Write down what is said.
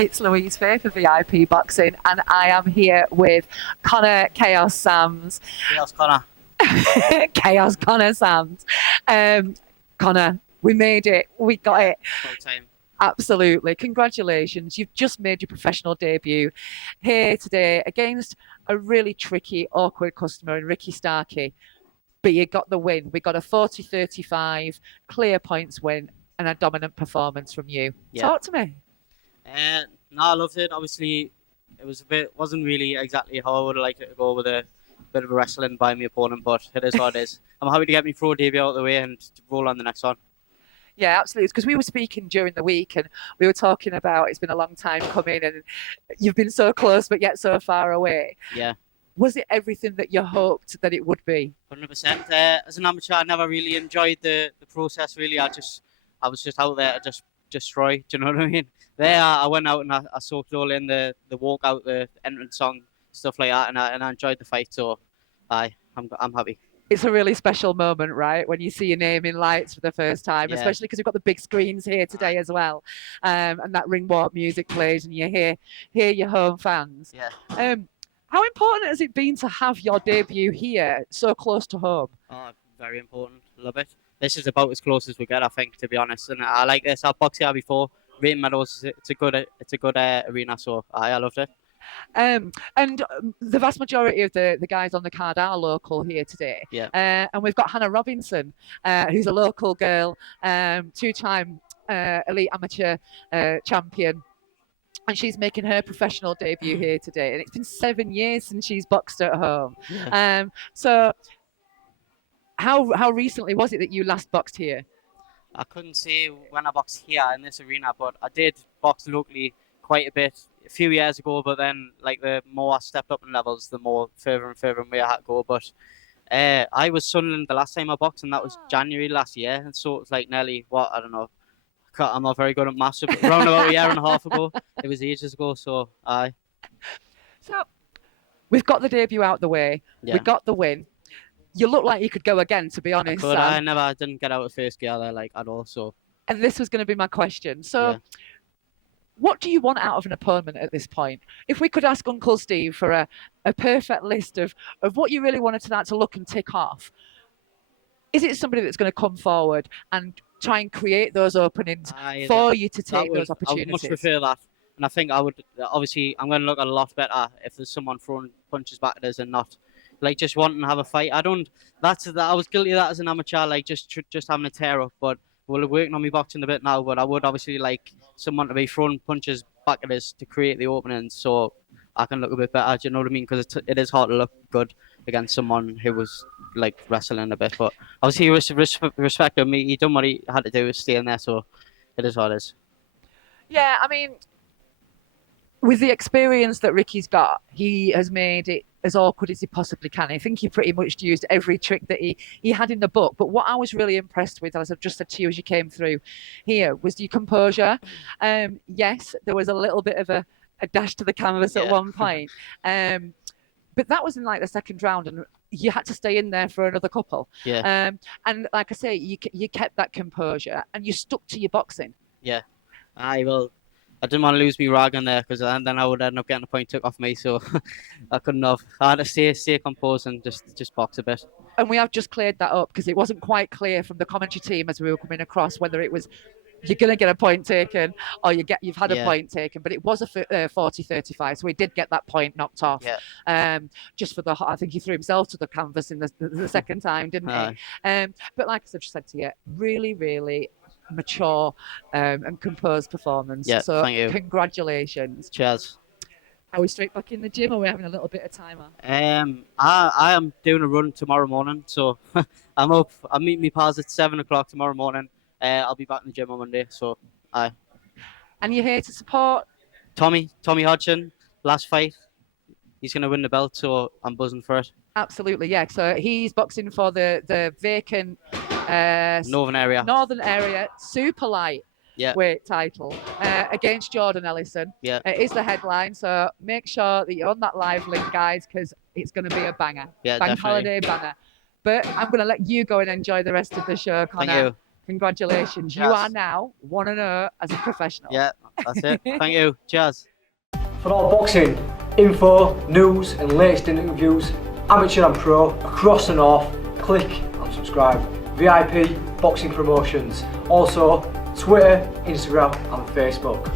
It's Louise Faye for VIP Boxing, and I am here with Connor Chaos SAMMS. Chaos Connor. Chaos Connor SAMMS. Connor, we made it. We got it. Full time. Absolutely. Congratulations. You've just made your professional debut here today against a really tricky, awkward customer in Ricky Starkey. But you got the win. We got a 40-35 clear points win and a dominant performance from you. Yeah. Talk to me. No, I loved it. Obviously, wasn't really exactly how I would have liked it to go with a bit of a wrestling by my opponent, but it is what it is. I'm happy to get my pro debut out of the way and roll on the next one. Yeah, absolutely. Because we were speaking during the week and we were talking about it's been a long time coming and you've been so close but yet so far away. Yeah. Was it everything that you hoped that it would be? 100%. As an amateur, I never really enjoyed the process, really. I was just out there to just destroy, do you know what I mean? There, I went out and I soaked it all in, the walkout, the entrance song, stuff like that, and I enjoyed the fight, so I'm happy. It's a really special moment, right? When you see your name in lights for the first time, especially because we've got the big screens here today as well. And that ring walk music plays and you hear your home fans. Yeah. How important has it been to have your debut here so close to home? Oh, very important. Love it. This is about as close as we get, I think, to be honest. And I like this. I've boxed here before. Rainton Meadows, it's a good arena, so I loved it. And the vast majority of the guys on the card are local here today. Yeah. And we've got Hannah Robinson, who's a local girl, two-time elite amateur champion. And she's making her professional debut here today. And it's been 7 years since she's boxed at home. Yeah. So how recently was it that you last boxed here? I couldn't say when I boxed here in this arena, but I did box locally quite a bit a few years ago. But then, like, the more I stepped up in levels, the more further and further away I had to go. But I was Sunderland the last time I boxed, and that was January last year. And so it's like nearly, I don't know. I'm not very good at maths. Around about a year and a half ago. It was ages ago, so aye. So we've got the debut out the way. Yeah. We got the win. You look like you could go again, to be honest. I didn't get out of first gear there, like, at all. So. And this was going to be my question. So, yeah. What do you want out of an opponent at this point? If we could ask Uncle Steve for a perfect list of what you really wanted to look and tick off, is it somebody that's going to come forward and try and create those openings for you to take those opportunities? I would much prefer that. And I think I'm going to look a lot better if there's someone throwing punches back at us and not like just wanting to have a fight. I was guilty of that as an amateur, like just having a tear up, but we're working on me boxing a bit now, but I would obviously like someone to be throwing punches back at us to create the openings so I can look a bit better, do you know what I mean? Because it is hard to look good against someone who was like wrestling a bit, but obviously respect of me, he done what he had to do, stay in there, so it is what it is. Yeah, I mean, with the experience that Ricky's got, he has made it as awkward as he possibly can. I think he pretty much used every trick that he had in the book. But what I was really impressed with, as I've just said to you as you came through here, was your composure. Yes, there was a little bit of a dash to the canvas at one point. But that was in like the second round and you had to stay in there for another couple. Yeah. And like I say, you kept that composure and you stuck to your boxing. Yeah. I didn't want to lose me rag on there because then I would end up getting a point took off me, so I couldn't have. I had to stay composed and just box a bit. And we have just cleared that up because it wasn't quite clear from the commentary team as we were coming across whether it was you're going to get a point taken or you've had a point taken, but it was a 40-35, so he did get that point knocked off. Yeah. Just for I think he threw himself to the canvas in the second time, didn't he? But like I just said to you, really, really mature and composed performance. Yeah, so thank you. Congratulations. Cheers. Are we straight back in the gym or are we having a little bit of time on? I am doing a run tomorrow morning, so I'm up. I'm meeting my pals at 7 o'clock tomorrow morning. I'll be back in the gym on Monday, so aye. And you're here to support? Tommy Hodgson, last fight. He's going to win the belt, so I'm buzzing for it. Absolutely, yeah. So he's boxing for the vacant Northern area super light weight title against Jordan Ellison. Yeah. It is the headline, so make sure that you're on that live link, guys, because it's going to be a banger. Yeah, Bank definitely. holiday banger. But I'm going to let you go and enjoy the rest of the show, Connor. Thank you. Congratulations. You Cheers. are now 1-0 as a professional. Yeah, that's it. Thank you. Cheers. For all boxing info, news and latest interviews, amateur and pro, across the north, click and subscribe. VIP Boxing Promotions. Also Twitter, Instagram and Facebook.